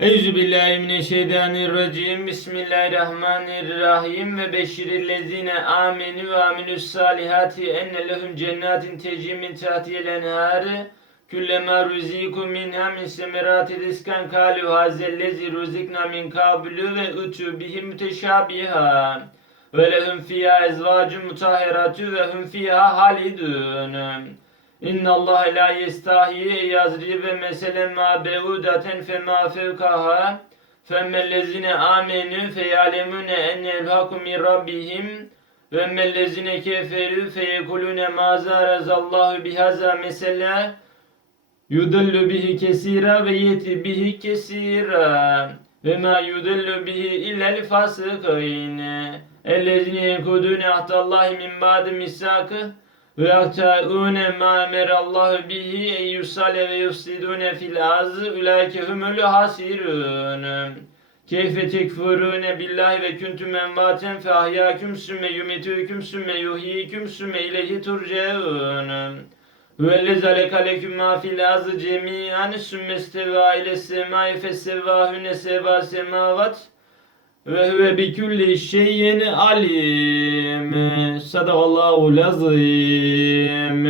Euzubillahimineşşeytanirracim. Bismillahirrahmanirrahim. Ve beşirillezine amenu ve amilus salihati enne lehum cennetin tecri min tahtiyel enhari. Kullema ruziku minha min semerati rizkan kalu hazellezi ruzikna min kablu ve utu bihi müteşabiha. Ve lehum fiyha ezvacun mutahheratu ve hum fiyha halidun. İnna Allah la yestahi yazribe meselen ma beudaten fema fevkaha femmellezine amenu feyalemune ennel haku min rabbihim. Ve emmellezine keferu feyekulune maza razallahu bihaza mesela yudillu bihi kesira ve yeti bihi kesira ve ma yudillu bihi illel fasıkine ellezine yekudune ahtallahi min ba'di misakı ve yaktâûne mâ emerallahu bihi en yusale ve yufsidûne fil ardı ulaike humul hasirûn. Keyfe tekfurûne billahi ve kuntum envaten fe ahyâküm sümme yumitûküm sümme yuhyîküm sümme ileyhi turcaûn. Huvellezî alekalekum mâ fil ardı cemî'an sümme istevâ ile semâi fessevâhüne sevâ semâvat ve huve bi kulli şeyin alim. Sadakallahu lazim.